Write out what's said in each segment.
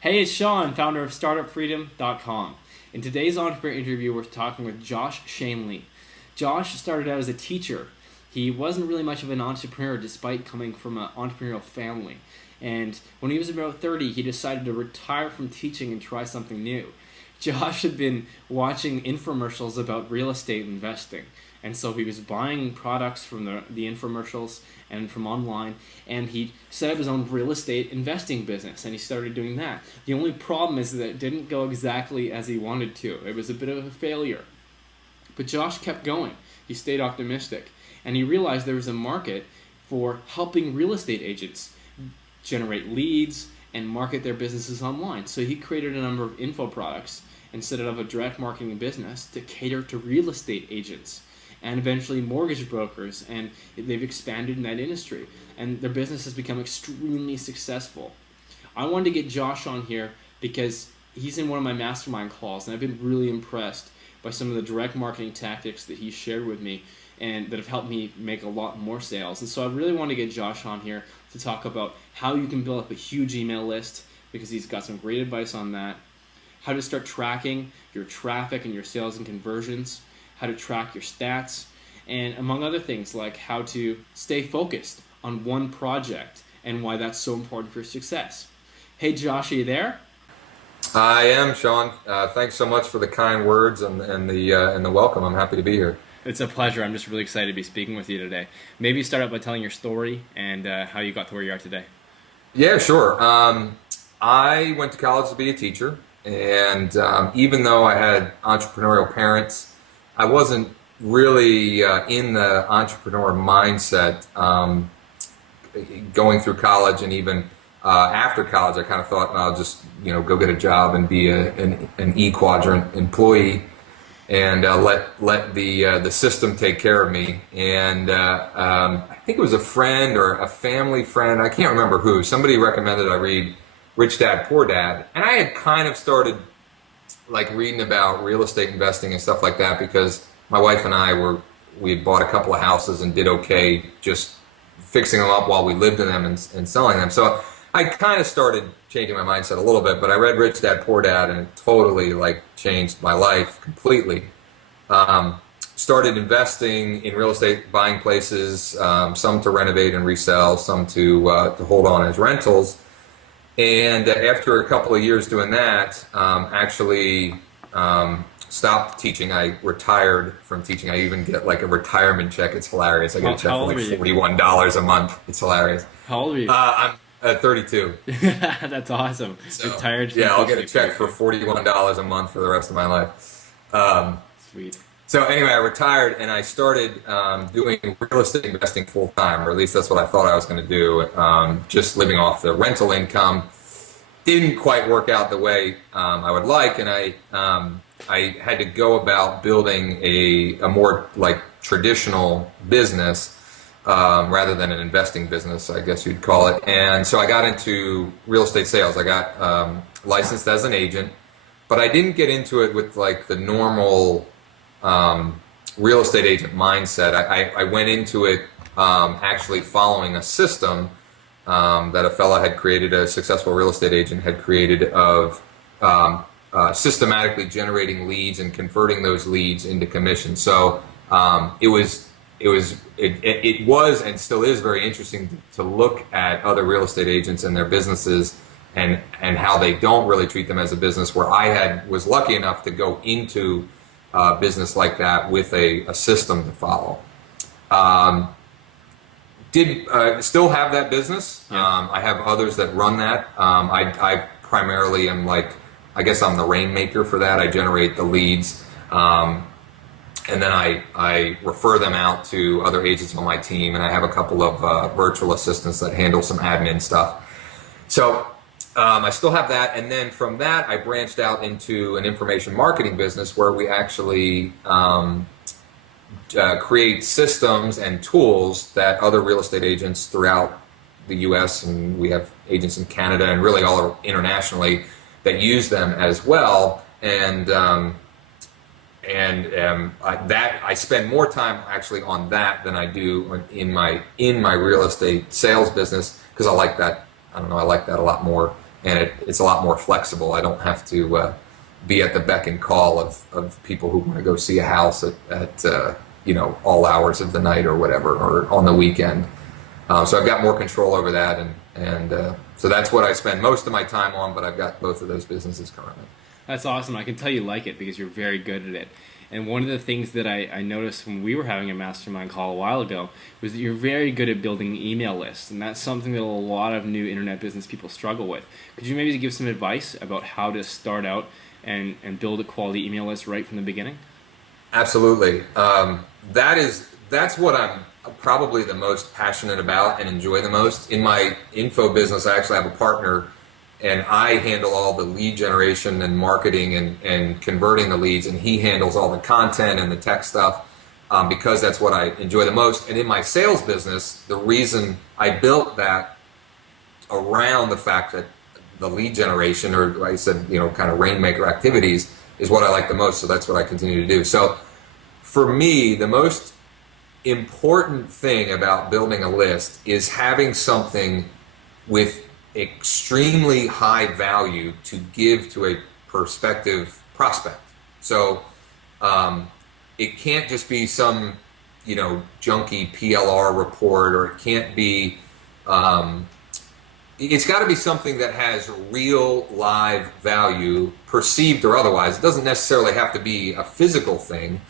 Hey, it's Sean, founder of StartupFreedom.com. In today's entrepreneur interview, we're talking with Josh Schoenly. Josh started out as a teacher. He wasn't really much of an entrepreneur despite coming from an entrepreneurial family. And when he was about 30, he decided to retire from teaching and try something new. Josh had been watching infomercials about real estate investing. And so he was buying products from the infomercials and from online, and he set up his own real estate investing business, and he started doing that. The only problem is that it didn't go exactly as he wanted to. It was a bit of a failure. But Josh kept going. He stayed optimistic, and he realized there was a market for helping real estate agents generate leads and market their businesses online. So he created a number of info products instead of a direct marketing business to cater to real estate agents and eventually mortgage brokers, and they've expanded in that industry, and their business has become extremely successful. I wanted to get Josh on here because he's in one of my mastermind calls, and I've been really impressed by some of the direct marketing tactics that he shared with me and that have helped me make a lot more sales. And so I really want to get Josh on here to talk about how you can build up a huge email list, because he's got some great advice on that, how to start tracking your traffic and your sales and conversions, how to track your stats, and among other things, like how to stay focused on one project and why that's so important for success. Hey Josh, are you there? I am, Sean. Thanks so much for the kind words and the welcome. I'm happy to be here. It's a pleasure. I'm just really excited to be speaking with you today. Maybe start out by telling your story and how you got to where you are today. Yeah, sure. I went to college to be a teacher, and even though I had entrepreneurial parents, I wasn't really in the entrepreneur mindset going through college, and even after college, I kind of thought, I'll just go get a job and be an E-quadrant employee, and let the system take care of me. And I think it was a friend or a family friend, I can't remember who. Somebody recommended I read Rich Dad Poor Dad, and I had kind of started like reading about real estate investing and stuff like that, because my wife and we had bought a couple of houses and did okay just fixing them up while we lived in them and selling them. So I kind of started changing my mindset a little bit, but I read Rich Dad Poor Dad, and it totally like changed my life completely. Started investing in real estate, buying places, some to renovate and resell, some to hold on as rentals. And after a couple of years doing that, actually stopped teaching. I retired from teaching. I even get like a retirement check. It's hilarious. I get a check for like $41 a month. It's hilarious. How old are you? I'm 32. That's awesome. So, retired. Yeah, I'll get a check for $41 a month for the rest of my life. Sweet. So anyway, I retired, and I started doing real estate investing full time, or at least that's what I thought I was going to do, just living off the rental income. Didn't quite work out the way I would like, and I had to go about building a more like traditional business rather than an investing business, I guess you'd call it. And so I got into real estate sales. I got licensed as an agent, but I didn't get into it with like the normal real estate agent mindset. I went into it actually following a system that a fella had created, a successful real estate agent had created, of systematically generating leads and converting those leads into commission. So it was and still is very interesting to look at other real estate agents and their businesses and how they don't really treat them as a business, where I was lucky enough to go into business like that with a system to follow. Still have that business. Yeah. I have others that run that. I primarily am like, I guess I'm the rainmaker for that. I generate the leads, and then I refer them out to other agents on my team, and I have a couple of virtual assistants that handle some admin stuff. So I still have that, and then from that I branched out into an information marketing business where we actually create systems and tools that other real estate agents throughout the U.S., and we have agents in Canada and really all internationally that use them as well. And I spend more time actually on that than I do in my real estate sales business, because I like that. I don't know, I like that a lot more and it's a lot more flexible. I don't have to be at the beck and call of people who want to go see a house at all hours of the night or whatever, or on the weekend. So I've got more control over that, and so that's what I spend most of my time on, but I've got both of those businesses currently. That's awesome. I can tell you like it because you're very good at it. And one of the things that I noticed when we were having a mastermind call a while ago was that you're very good at building email lists, and that's something that a lot of new internet business people struggle with. Could you maybe give some advice about how to start out and build a quality email list right from the beginning? Absolutely. That's what I'm probably the most passionate about and enjoy the most. In my info business, I actually have a partner, and I handle all the lead generation and marketing and converting the leads, and he handles all the content and the tech stuff because that's what I enjoy the most. And in my sales business, the reason I built that around the fact that the lead generation, or like I said, kind of rainmaker activities, is what I like the most, so that's what I continue to do. So for me, the most important thing about building a list is having something with extremely high value to give to a prospective prospect. So it can't just be some junky PLR report, or it can't be it's got to be something that has real live value, perceived or otherwise. It doesn't necessarily have to be a physical thing,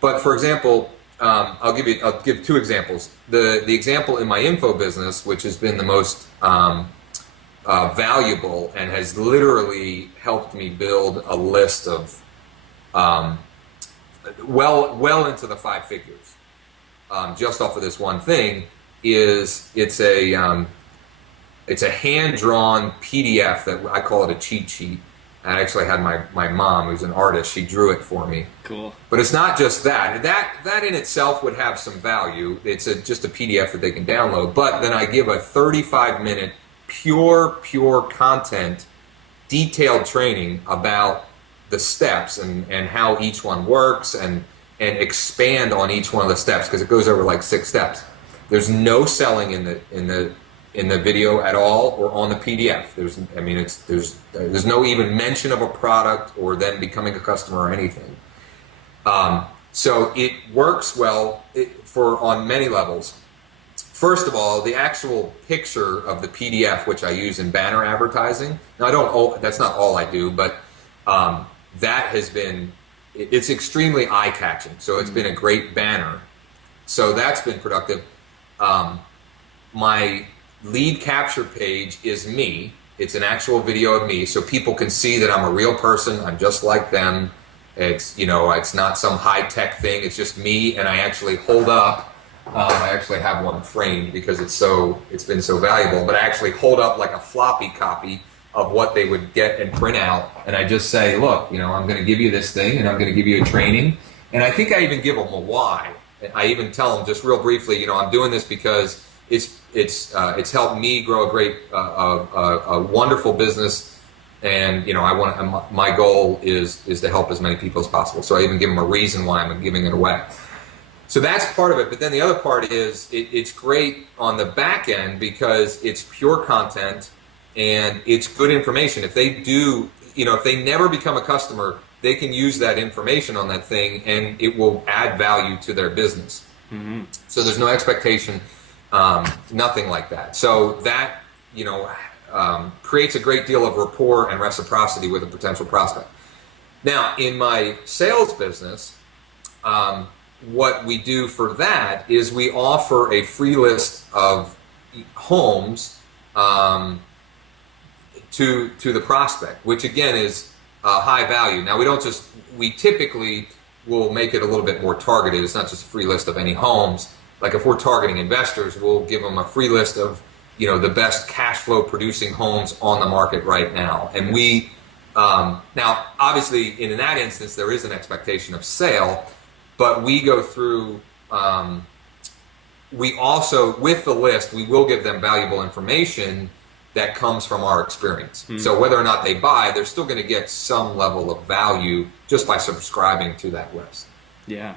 but for example, I'll give two examples. The example in my info business, which has been the most valuable and has literally helped me build a list of well into the 5 figures, just off of this one thing, is it's a hand-drawn PDF that I call it a cheat sheet. I actually had my mom, who's an artist, she drew it for me. Cool. But it's not just that. That in itself would have some value. It's just a PDF that they can download. But then I give a 35-minute pure content, detailed training about the steps and how each one works, and expand on each one of the steps, because it goes over like 6 steps. There's no selling in the video at all, or on the PDF. There's no even mention of a product or them becoming a customer or anything. So it works well on many levels. First of all, the actual picture of the PDF, which I use in banner advertising. Now that's not all I do, but that has been, it's extremely eye-catching. So it's been a great banner. So that's been productive. My lead capture page is me. It's an actual video of me, so people can see that I'm a real person. I'm just like them. It's it's not some high-tech thing. It's just me, and I actually hold up. I actually have one framed because it's been so valuable. But I actually hold up like a floppy copy of what they would get and print out, and I just say, look, I'm going to give you this thing, and I'm going to give you a training, and I think I even give them a why. I even tell them just real briefly, I'm doing this because it's helped me grow a wonderful business, and my goal is to help as many people as possible. So I even give them a reason why I'm giving it away. So that's part of it. But then the other part is it's great on the back end because it's pure content and it's good information. If they do, if they never become a customer, they can use that information on that thing and it will add value to their business. Mm-hmm. So there's no expectation, nothing like that. So that, creates a great deal of rapport and reciprocity with a potential prospect. Now, in my sales business, what we do for that is we offer a free list of homes to the prospect, which again is high value. Now we typically will make it a little bit more targeted. It's not just a free list of any homes. Like if we're targeting investors, we'll give them a free list of the best cash flow producing homes on the market right now. And we now obviously in that instance there is an expectation of sale. But we go through, we also, with the list, we will give them valuable information that comes from our experience. Mm-hmm. So whether or not they buy, they're still going to get some level of value just by subscribing to that list. Yeah,